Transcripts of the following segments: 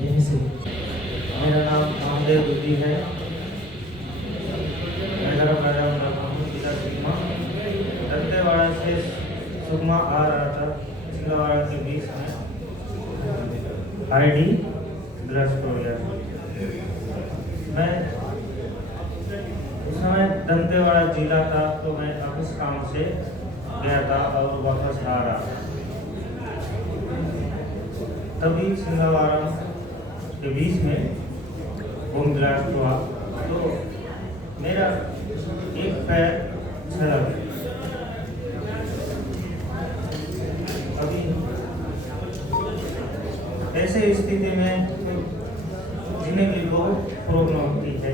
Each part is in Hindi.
यहीं से। मेरा नाम नामदेव दूधी है। मेरा मैडम जिला सुकमा दंतेवाड़ा से सुकमा आ रहा था। सिंगावाड़ा के बीच में RD ड्रग्स हो गया। मैं उस समय दंतेवाड़ा जिला था, तो मैं ऑफिस काम से गया था और वापस आ रहा था। तभी सिंगावाड़ा के बीच में बम ब्लास्ट हुआ, तो मेरा एक पैर छलक। अभी ऐसे स्थिति में जीने की बहुत प्रॉब्लम होती है।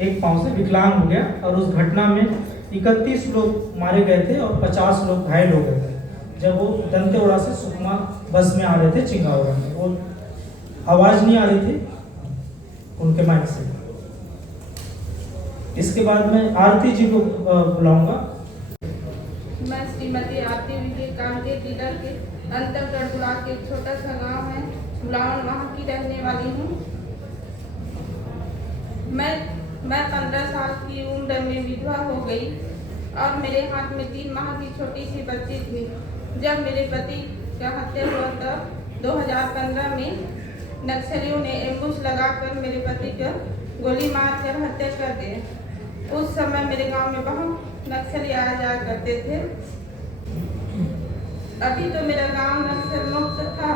एक पाँव से विकलांग हो गया और उस घटना में 31 लोग मारे गए थे और 50 लोग घायल हो गए थे जब वो दंतेवाड़ा से सुकमा बस में आ रहे थे चिंगावड़ा में। वो आवाज़ नहीं आ रही थी उनके माइक से। इसके बाद मैं आरती जी को बुलाऊंगा। मैं श्रीमती आरती विजय कांके जिला के अंतरगढ़ ब्लॉक के एक छोटा सा गांव है बुलावन, वहाँ की रहने वाली हूँ। मैं 15 साल की उम्र में विधवा हो गई और मेरे हाथ में 3 माह की छोटी सी बच्ची थी। जब मेरे पति का हत्या हुआ तब 2015 में नक्सलियों ने एम्बुश लगाकर मेरे पति को गोली मारकर हत्या कर दिए। उस समय मेरे गांव में बहुत नक्सली आया जाया करते थे। अभी तो मेरा गांव नक्सल मुक्त था,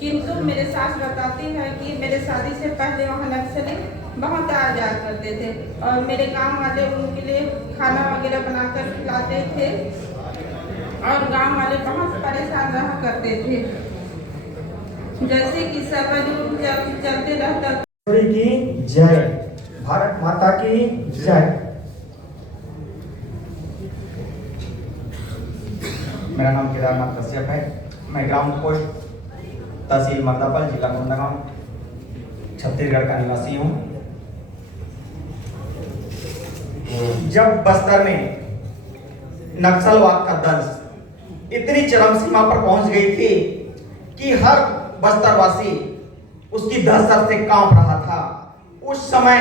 किंतु मेरे सास बताती है कि मेरे शादी से पहले वहाँ नक्सली बहुत आया जाया करते थे और मेरे गांव वाले उनके लिए खाना वगैरह बनाकर खिलाते थे और गांव वाले बहुत परेशान रहा करते थे। जैसे कि सर्वयुग चलते रहता की जय, भारत माता की जय। मेरा नाम केदारनाथ कश्यप है। मैं ग्राम पोस्ट तहसील मर्दापाल जिला कोंडागांव छत्तीसगढ़ का निवासी हूँ। जब बस्तर में नक्सलवाद का दंश इतनी चरम सीमा पर पहुंच गई थी कि हर बस्तरवासी उसकी दहशत से कांप रहा था। उस समय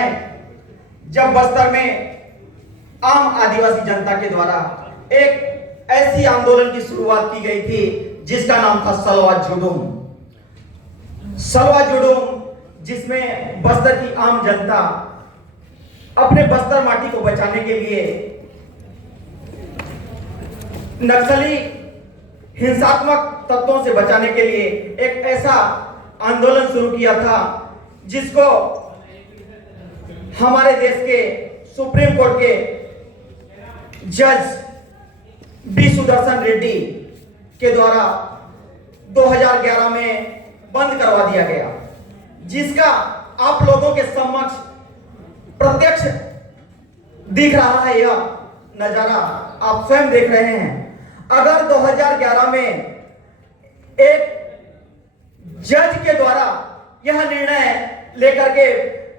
जब बस्तर में आम आदिवासी जनता के द्वारा एक ऐसी आंदोलन की शुरुआत की गई थी जिसका नाम था सलवा जुडूम। सलवा जुडूम, जिसमें बस्तर की आम जनता अपने बस्तर माटी को बचाने के लिए नक्सली हिंसात्मक तत्वों से बचाने के लिए एक ऐसा आंदोलन शुरू किया था जिसको हमारे देश के सुप्रीम कोर्ट के जज बी सुदर्शन रेड्डी के द्वारा 2011 में बंद करवा दिया गया, जिसका आप लोगों के समक्ष प्रत्यक्ष दिख रहा है। यह नजारा आप स्वयं देख रहे हैं। अगर 2011 में एक जज के द्वारा यह निर्णय लेकर के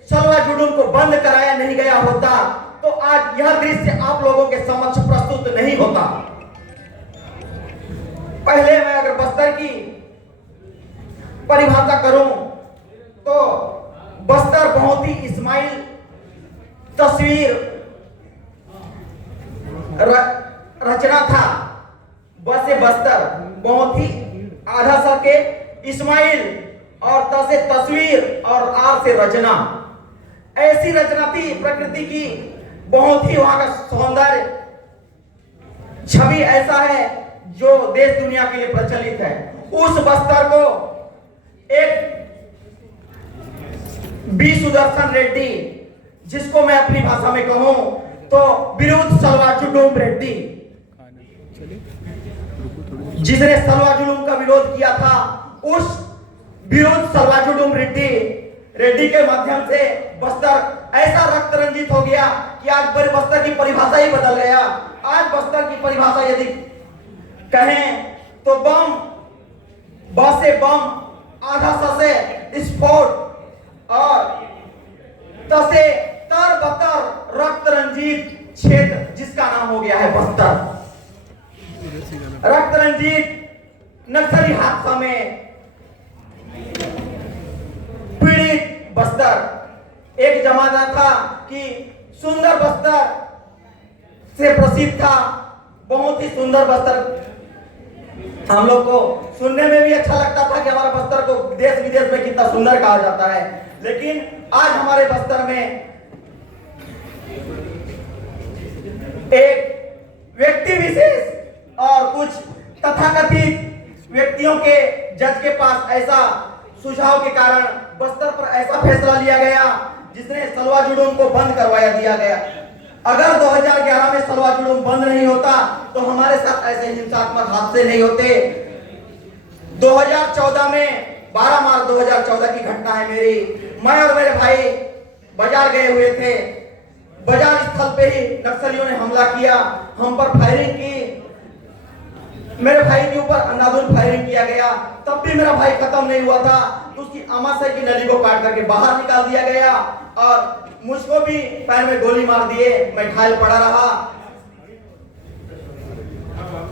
सलवा जुडूम को बंद कराया नहीं गया होता तो आज यह दृश्य आप लोगों के समक्ष प्रस्तुत नहीं होता। पहले मैं अगर बस्तर की परिभाषा करूं तो बस्तर बहुत ही इस्माइल तस्वीर रचना था। बसे बस्तर बहुत ही आधा सा के इस्माइल और त से तस्वीर और आर से रचना, ऐसी रचना थी प्रकृति की। बहुत ही वहां का सौंदर्य छवि ऐसा है जो देश दुनिया के लिए प्रचलित है। उस बस्तर को एक बी सुदर्शन रेड्डी, जिसको मैं अपनी भाषा में कहूं तो विरुद्ध सलवा जुडूम रेड्डी, जिसने सलवा जुडूम का विरोध किया था, उस विरुद्ध सलवा जुडूम रेड्डी के माध्यम से बस्तर ऐसा रक्त रंजित हो गया कि आज बस्तर की परिभाषा ही बदल गया। आज बस्तर की परिभाषा यदि कहें तो बम, ब से बम, आधा स से स्फोट और त से तर बतर रक्त रंजित क्षेत्र, जिसका नाम हो गया है बस्तर। रक्त रंजित नक्सली हादसा में बस्तर एक जमाना था कि सुंदर बस्तर से प्रसिद्ध था। बहुत ही सुंदर बस्तर हम लोग को सुनने में भी अच्छा लगता था कि हमारा बस्तर को देश विदेश में कितना सुंदर कहा जाता है। लेकिन आज हमारे बस्तर में एक व्यक्ति विशेष और कुछ तथाकथित व्यक्तियों के जज के पास ऐसा सुझाव के कारण बस्तर पर ऐसा फैसला लिया गया जिसने सलवा जुलूम को बंद करवाया दिया गया। अगर 2011 में सलवा जुलूम बंद नहीं होता तो हमारे साथ ऐसे हिंसात्मक हादसे नहीं होते। 2014 में 12 मार्च 2014 की घटना है मेरी। मैं और मेरे भाई बाजार गए हुए थे। बाजार स्थल पे ही नक्सलियों ने हमला किया, हम पर फायरिंग की। मेरे भाई के ऊपर अंधाधुंध फायरिंग किया गया, तब भी मेरा भाई खत्म नहीं हुआ था। तो उसकी अमाशय की नली को काट करके बाहर निकाल दिया गया और मुझको भी पैर में गोली मार दिए, मैं घायल पड़ा रहा।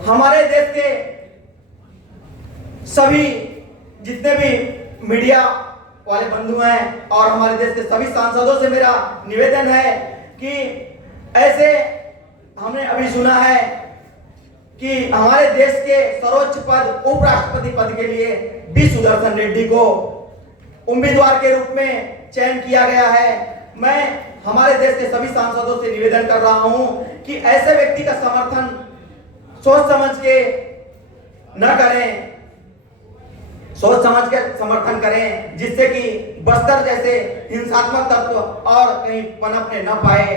हमारे देश के सभी जितने भी मीडिया वाले बंधु हैं और हमारे देश के सभी सांसदों से मेरा निवेदन है कि ऐसे हमने अभी सुना है कि हमारे देश के सर्वोच्च पद उपराष्ट्रपति पद के लिए बी सुदर्शन रेड्डी को उम्मीदवार के रूप में चयन किया गया है। मैं हमारे देश के सभी सांसदों से निवेदन कर रहा हूं कि ऐसे व्यक्ति का समर्थन सोच समझ के न करें, सोच समझ के समर्थन करें जिससे कि बस्तर जैसे हिंसात्मक तत्व और कहीं पनपने न पाए।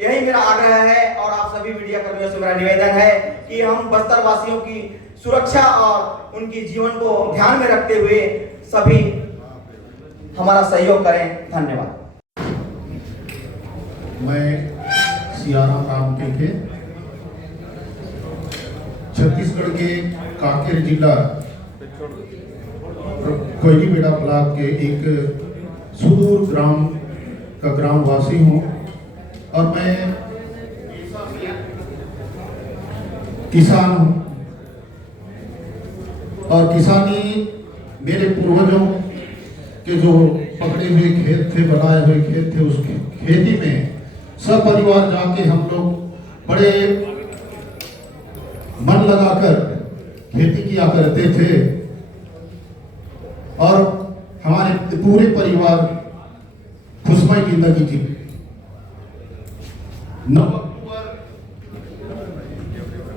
यही मेरा आग्रह है और आप सभी मीडिया कर्मियों से मेरा निवेदन है कि हम बस्तर वासियों की सुरक्षा और उनकी जीवन को ध्यान में रखते हुए सभी हमारा सहयोग करें। धन्यवाद। मैं सियाराम राम के छत्तीसगढ़ के कांकेर जिला कोयलीबेड़ा ब्लॉक के एक सुदूर ग्राम का ग्रामवासी हूँ और मैं किसान हूँ और किसानी मेरे पूर्वजों के जो पकड़े हुए खेत थे, बनाए हुए खेत थे, उसकी खेती में सब परिवार जाके हम लोग बड़े मन लगाकर खेती किया करते थे और हमारे पूरे परिवार खुशमय जिंदगी जी।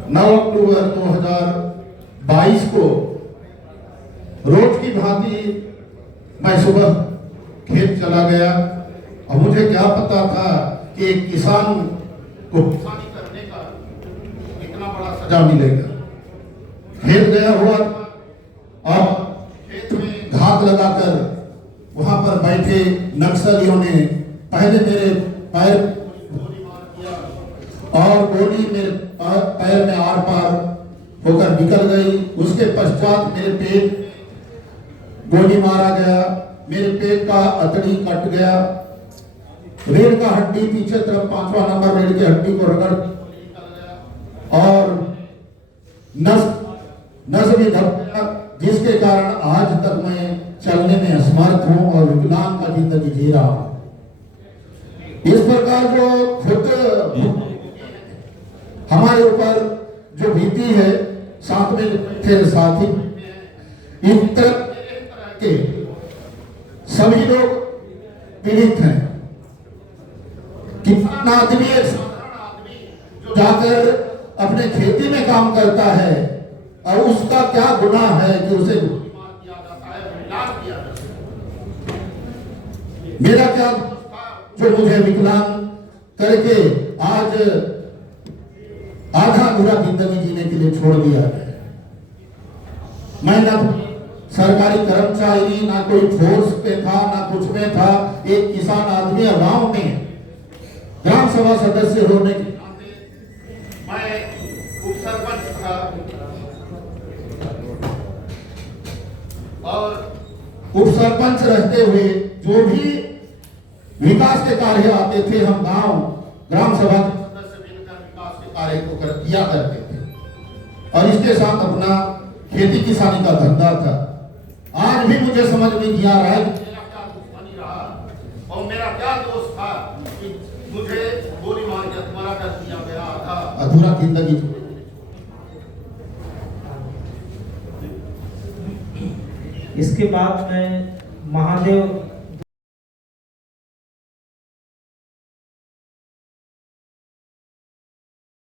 9 अक्टूबर 2022 को रोज की भांति मैं सुबह खेत चला गया और मुझे क्या पता था कि एक किसान को किसानी करने का इतना बड़ा सजा मिलेगा। खेत गया हुआ और खेत में घात लगाकर वहां पर बैठे नक्सलियों ने पहले मेरे पैर गोली मार किया और गोली मेरे पैर में आर पार होकर निकल गई। उसके पश्चात मेरे पेट गोली मारा गया, मेरे पेट का अतड़ी कट गया, रीढ़ का हड्डी पीछे तरफ 5वां नंबर रीढ़ की हड्डी को रगड़ निकल गया और नस भी दब गया, जिसके कारण आज तक मैं चलने में असमर्थ हूं और विकलांग का जिंदगी जी रहा हूं। इस प्रकार जो खुद हमारे ऊपर जो बीती है, साथ में थे साथी, इस तरह के सभी लोग पीड़ित हैं। किसान आदमी एक साधारण आदमी जो जाकर अपने खेती में काम करता है और उसका क्या गुनाह है कि उसे गोली मार दिया जाता है, इलाज किया जाता है। मेरा क्या जो मुझे विकलांग करके आज आधा अधूरा जिंदगी जीने के लिए छोड़ दिया है। मैं ना सरकारी कर्मचारी, ना कोई फोर्स पे था, ना कुछ में था, एक किसान आदमी गांव में ग्राम सभा सदस्य होने के नाते मैं उप सरपंच था और उप सरपंच रहते हुए जो भी विकास के कार्य आते थे, हम गांव ग्राम सभा के सदस्य मिलकर विकास के कार्य को किया करते थे और इसके साथ अपना खेती किसानी का धंधा था। आज भी मुझे समझ में नहीं आ रहा है कि मेरा क्या दुश्मनी रहा और मेरा क्या दोष था कि मुझे गोली मार के हत्या कर दिया गया था। अधूरा जिंदगी। इसके बाद मैं महादेव